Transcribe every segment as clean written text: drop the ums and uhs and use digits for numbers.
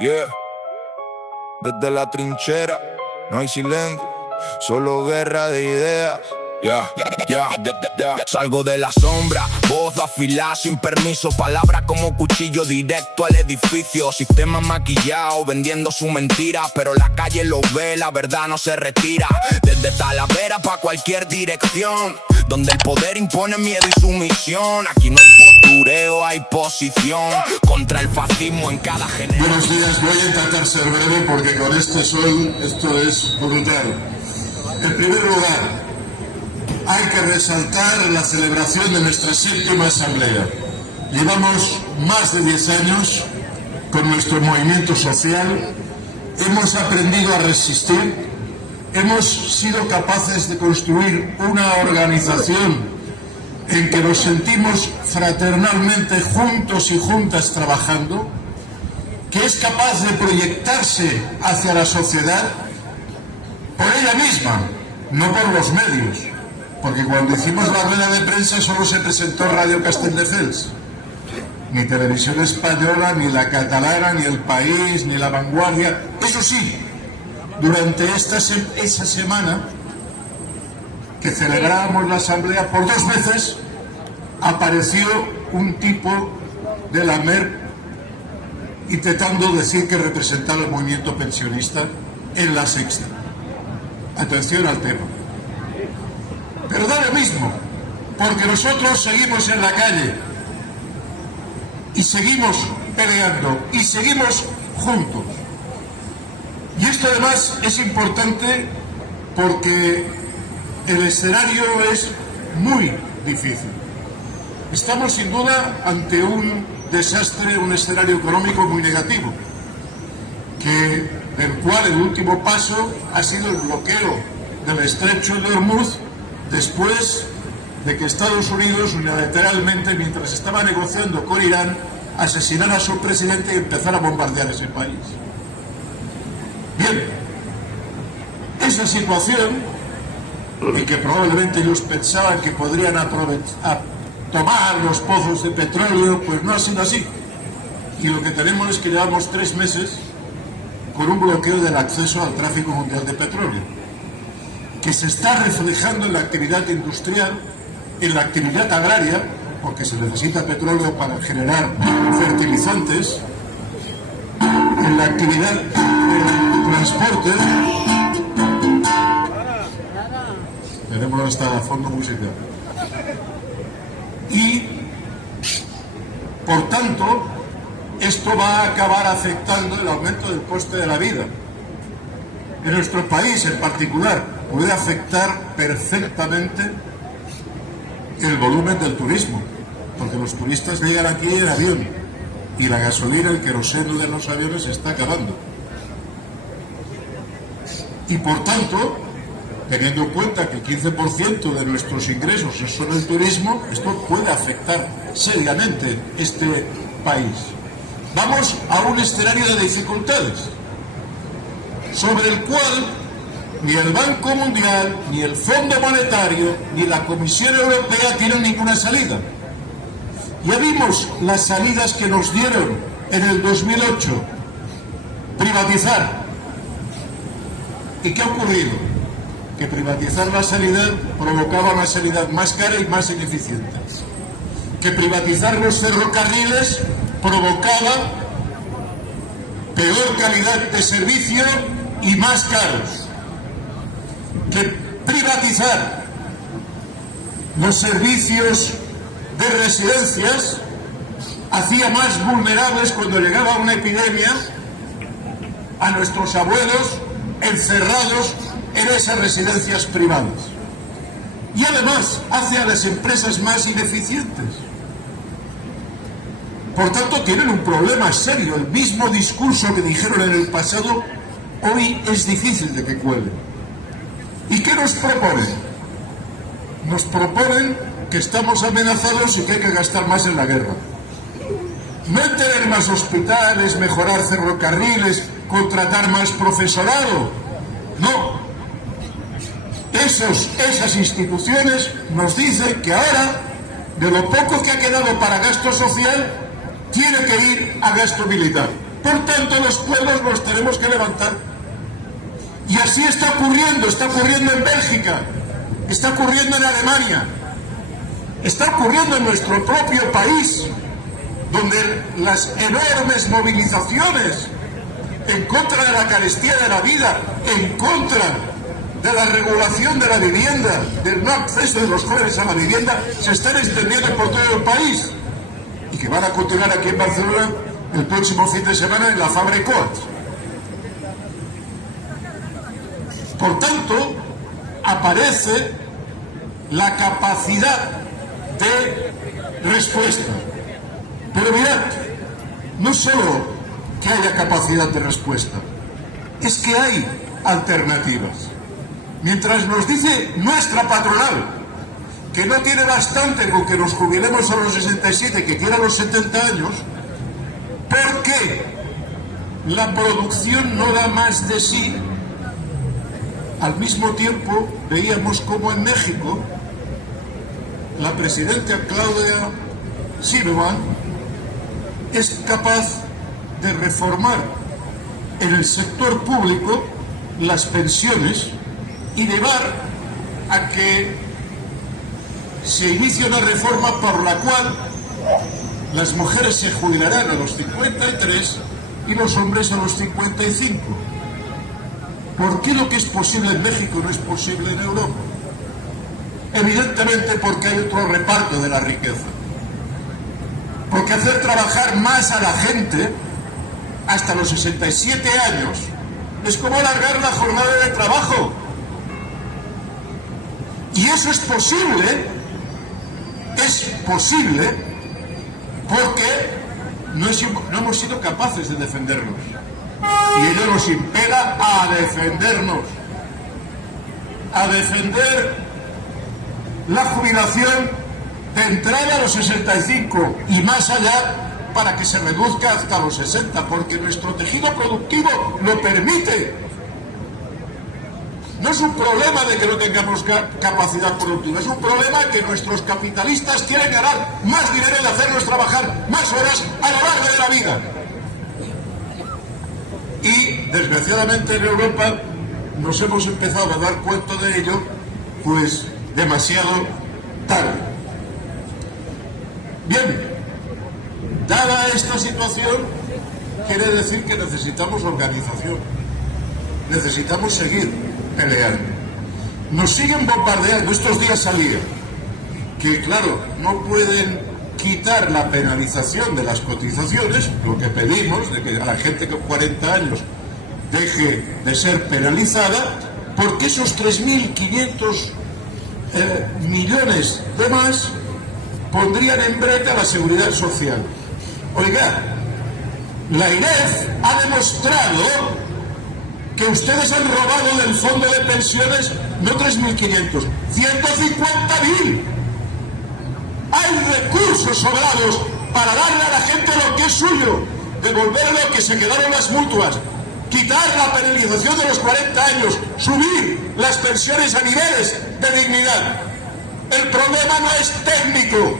Yeah, desde la trinchera no hay silencio, solo guerra de ideas. Salgo de la sombra, voz afilada sin permiso, palabra como cuchillo directo al edificio. Sistema maquillado, vendiendo su mentira, pero la calle lo ve, la verdad no se retira. Desde Talavera pa' cualquier dirección, donde el poder impone miedo y sumisión. Aquí no hay postureo, hay posición contra el fascismo en cada generación. Buenos días, voy a intentar ser breve porque con este sol esto es brutal. En primer lugar, hay que resaltar la celebración de nuestra 7ª asamblea. Llevamos más de 10 años con nuestro movimiento social, hemos aprendido a resistir, hemos sido capaces de construir una organización en que nos sentimos fraternalmente juntos y juntas trabajando, que es capaz de proyectarse hacia la sociedad por ella misma, no por los medios. Porque cuando hicimos la rueda de prensa solo se presentó Radio Castelldefels. Ni Televisión Española, ni La Catalana, ni El País, ni La Vanguardia. Eso sí, durante esa semana que celebrábamos la asamblea, por 2 veces apareció un tipo de la MER intentando decir que representaba el movimiento pensionista en La Sexta. Atención al tema. Pero da lo mismo, porque nosotros seguimos en la calle y seguimos peleando y seguimos juntos. Y esto además es importante porque el escenario es muy difícil. Estamos sin duda ante un desastre, un escenario económico muy negativo, del cual el último paso ha sido el bloqueo del estrecho de Hormuz, después de que Estados Unidos unilateralmente, mientras estaba negociando con Irán, asesinara a su presidente y empezara a bombardear ese país. Bien, esa situación, en que probablemente ellos pensaban que podrían tomar los pozos de petróleo, pues no ha sido así. Y lo que tenemos es que llevamos 3 meses con un bloqueo del acceso al tráfico mundial de petróleo, que se está reflejando en la actividad industrial, en la actividad agraria, porque se necesita petróleo para generar fertilizantes, en la actividad de transporte. Tenemos hasta fondo musical. Y, por tanto, esto va a acabar afectando el aumento del coste de la vida. En nuestro país en particular puede afectar perfectamente el volumen del turismo, porque los turistas llegan aquí en avión y la gasolina, el queroseno de los aviones se está acabando. Y por tanto, teniendo en cuenta que el 15% de nuestros ingresos es solo el turismo, esto puede afectar seriamente este país. Vamos a un escenario de dificultades, sobre el cual ni el Banco Mundial, ni el Fondo Monetario, ni la Comisión Europea tienen ninguna salida. Ya vimos las salidas que nos dieron en el 2008. Privatizar. ¿Y qué ha ocurrido? Que privatizar la sanidad provocaba una sanidad más cara y más ineficiente. Que privatizar los ferrocarriles provocaba peor calidad de servicio y más caros. Que privatizar los servicios de residencias hacía más vulnerables cuando llegaba una epidemia a nuestros abuelos encerrados en esas residencias privadas. Y además hace a las empresas más ineficientes. Por tanto, tienen un problema serio. El mismo discurso que dijeron en el pasado, hoy es difícil de que cuele. ¿Y qué nos proponen? Nos proponen que estamos amenazados y que hay que gastar más en la guerra. No en tener más hospitales, mejorar ferrocarriles, contratar más profesorado. No. Esas instituciones nos dicen que ahora, de lo poco que ha quedado para gasto social, tiene que ir a gasto militar. Por tanto, los pueblos nos tenemos que levantar. Y así está ocurriendo en Bélgica, está ocurriendo en Alemania, está ocurriendo en nuestro propio país, donde las enormes movilizaciones en contra de la carestía de la vida, en contra de la regulación de la vivienda, del no acceso de los jóvenes a la vivienda, se están extendiendo por todo el país y que van a continuar aquí en Barcelona el próximo fin de semana en la Fabra i Coats. Por tanto, aparece la capacidad de respuesta. Pero mirad, no solo que haya capacidad de respuesta, es que hay alternativas. Mientras nos dice nuestra patronal que no tiene bastante con que nos jubilemos a los 67, que quiera los 70 años, porque la producción no da más de sí. Al mismo tiempo veíamos como en México la presidenta Claudia Sheinbaum es capaz de reformar en el sector público las pensiones y llevar a que se inicie una reforma por la cual las mujeres se jubilarán a los 53 y los hombres a los 55. ¿Por qué lo que es posible en México no es posible en Europa? Evidentemente porque hay otro reparto de la riqueza. Porque hacer trabajar más a la gente hasta los 67 años es como alargar la jornada de trabajo. Y eso es posible porque no hemos sido capaces de defendernos. Y ello nos impela a defendernos, a defender la jubilación de entrada a los 65 y más allá para que se reduzca hasta los 60, porque nuestro tejido productivo lo permite. No es un problema de que no tengamos capacidad productiva, es un problema que nuestros capitalistas quieren ganar más dinero y hacernos trabajar más horas a lo largo de la vida. Y desgraciadamente en Europa nos hemos empezado a dar cuenta de ello pues demasiado tarde. Bien, dada esta situación, quiere decir que necesitamos organización, necesitamos seguir peleando. Nos siguen bombardeando, estos días salía que claro, no pueden quitar la penalización de las cotizaciones, lo que pedimos, de que a la gente con 40 años deje de ser penalizada, porque esos 3.500 millones de más pondrían en brete a la seguridad social. Oiga, la IREF ha demostrado que ustedes han robado del fondo de pensiones no 3.500, 150.000. Hay recursos sobrados para darle a la gente lo que es suyo, devolver lo que se quedaron las mutuas, quitar la penalización de los 40 años, subir las pensiones a niveles de dignidad. El problema no es técnico,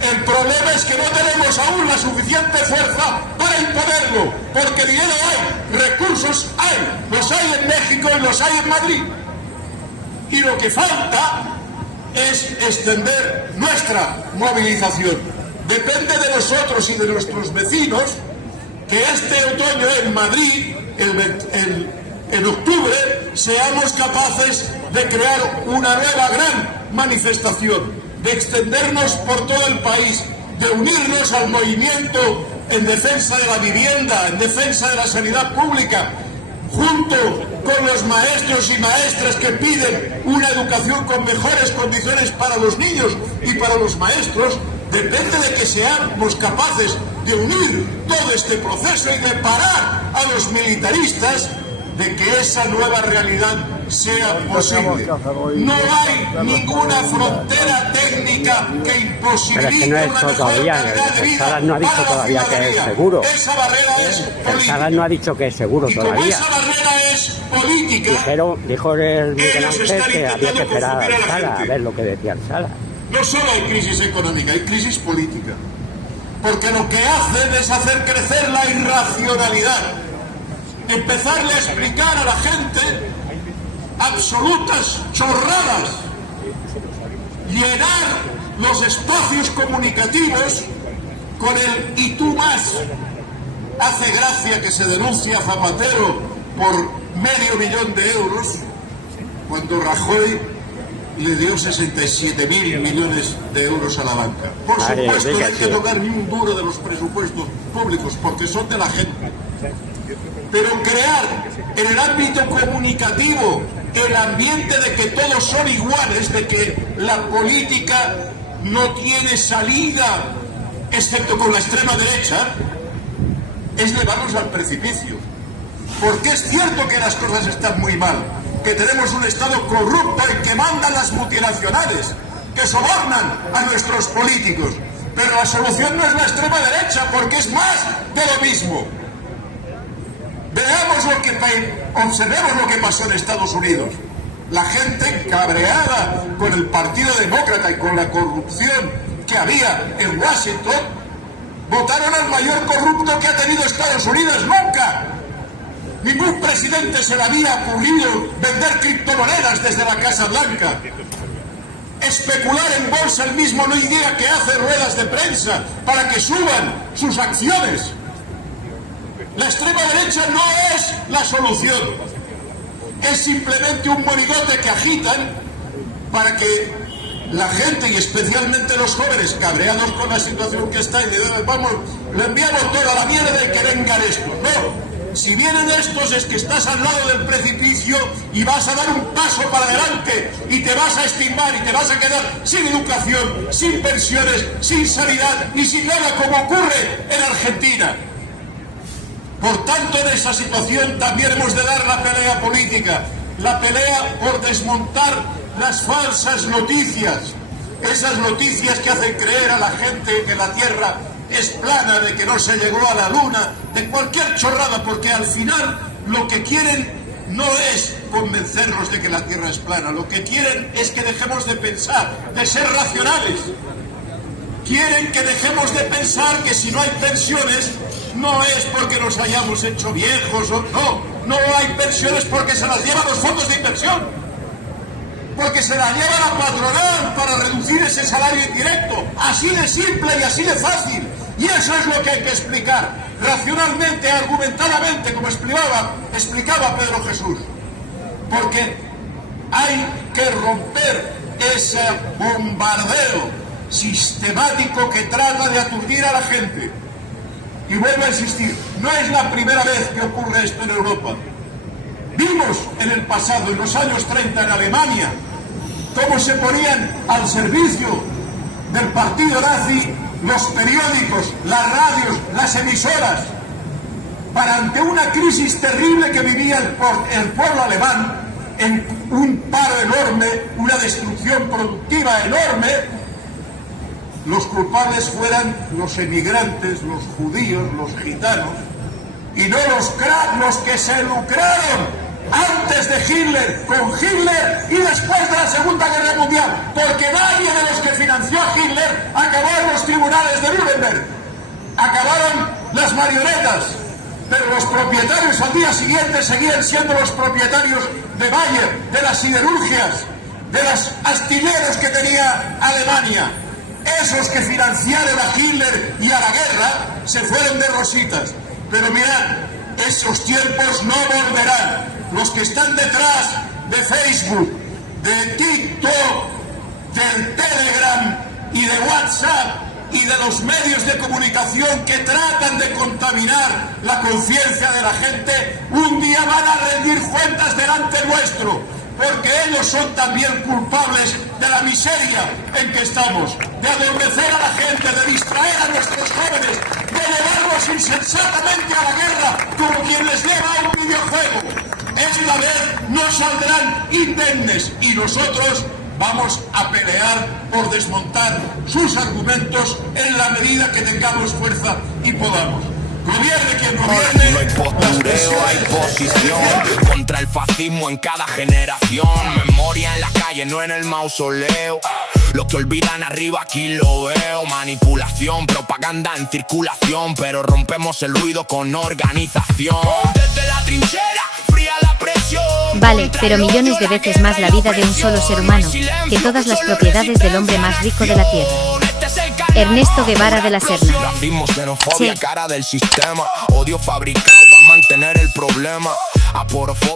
el problema es que no tenemos aún la suficiente fuerza para imponerlo, porque dinero hay, recursos hay, los hay en México y los hay en Madrid. Y lo que falta es extender nuestra movilización. Depende de nosotros y de nuestros vecinos que este otoño en Madrid, en octubre, seamos capaces de crear una nueva gran manifestación, de extendernos por todo el país, de unirnos al movimiento en defensa de la vivienda, en defensa de la sanidad pública, junto con los maestros y maestras que piden una educación con mejores condiciones para los niños y para los maestros. Depende de que seamos capaces de unir todo este proceso y de parar a los militaristas, de que esa nueva realidad sea posible. No hay ninguna frontera técnica que imposibilite. Pero es que no es todavía, el Salas no ha dicho todavía que es seguro. Esa barrera es política. El Salas no ha dicho que es seguro todavía. Como esa barrera es política, dijo el Miguel Ángel que había que esperar al Salas a ver lo que decía el Salas. No solo hay crisis económica, hay crisis política. porque lo que hacen es hacer crecer la irracionalidad, empezarle a explicar a la gente absolutas chorradas, llenar los espacios comunicativos con el "y tú más". Hace gracia que se denuncie a Zapatero por $500 000 cuando Rajoy le dio 67.000 millones de euros a la banca. Por supuesto, no hay que tocar ni un duro de los presupuestos públicos porque son de la gente. Pero crear en el ámbito comunicativo el ambiente de que todos son iguales, de que la política no tiene salida, excepto con la extrema derecha, es llevarnos al precipicio. Porque es cierto que las cosas están muy mal, que tenemos un Estado corrupto en que mandan las multinacionales, que sobornan a nuestros políticos, pero la solución no es la extrema derecha, porque es más de lo mismo. Observemos lo que pasó en Estados Unidos. La gente cabreada con el Partido Demócrata y con la corrupción que había en Washington, votaron al mayor corrupto que ha tenido Estados Unidos nunca. Ningún presidente se le había ocurrido vender criptomonedas desde la Casa Blanca, especular en bolsa el mismo día que hace ruedas de prensa para que suban sus acciones. La extrema derecha no es la solución, es simplemente un monigote que agitan para que la gente, y especialmente los jóvenes, cabreados con la situación que está, y le enviamos toda la mierda y que vengan estos. No, si vienen estos es que estás al lado del precipicio y vas a dar un paso para adelante y te vas a estimar y te vas a quedar sin educación, sin pensiones, sin sanidad y sin nada, como ocurre en Argentina. Por tanto, en esa situación también hemos de dar la pelea política, la pelea por desmontar las falsas noticias, esas noticias que hacen creer a la gente que la Tierra es plana, de que no se llegó a la Luna, de cualquier chorrada, porque al final lo que quieren no es convencernos de que la Tierra es plana, lo que quieren es que dejemos de pensar, de ser racionales. Quieren que dejemos de pensar que si no hay pensiones no es porque nos hayamos hecho viejos o no hay pensiones porque se las llevan los fondos de inversión, porque se las lleva la patronal para reducir ese salario indirecto, así de simple y así de fácil. Y eso es lo que hay que explicar, racionalmente, argumentadamente, como explicaba Pedro Jesús. Porque hay que romper ese bombardeo sistemático que trata de aturdir a la gente. Y vuelvo a insistir, no es la primera vez que ocurre esto en Europa. Vimos en el pasado, en los años 30 en Alemania, cómo se ponían al servicio del partido nazi los periódicos, las radios, las emisoras, para ante una crisis terrible que vivía el pueblo alemán, en un paro enorme, una destrucción productiva enorme, los culpables fueran los emigrantes, los judíos, los gitanos, y no los que se lucraron antes de Hitler, con Hitler y después de la Segunda Guerra Mundial, porque nadie de los que financió a Hitler acabó en los tribunales de Nuremberg, acabaron las marionetas, pero los propietarios al día siguiente seguían siendo los propietarios de Bayer, de las siderurgias, de los astilleros que tenía Alemania. Esos que financiaron a Hitler y a la guerra se fueron de rositas. Pero mirad, esos tiempos no volverán. Los que están detrás de Facebook, de TikTok, del Telegram y de WhatsApp y de los medios de comunicación que tratan de contaminar la conciencia de la gente, un día van a rendir cuentas delante nuestro, porque ellos son también culpables de la miseria en que estamos, de adormecer a la gente, de distraer a nuestros jóvenes, de llevarlos insensatamente a la guerra como quien les lleva a un videojuego. Esta vez no saldrán indemnes y nosotros vamos a pelear por desmontar sus argumentos en la medida que tengamos fuerza y podamos. Gobierne quien gobierne. No hay postureo, hay posición contra el fascismo en cada generación. Memoria en la calle, no en el mausoleo. Lo que olvidan arriba aquí lo veo. Manipulación, propaganda en circulación, pero rompemos el ruido con organización. Desde la trinchera, fría la presión. Vale, pero millones de veces más la vida de un solo ser humano que todas las propiedades del hombre más rico de la tierra. Ernesto Guevara de la Serna. Racismo, xenofobia, Sí. cara del sistema. Odio fabricado para mantener el problema. Aporofobia.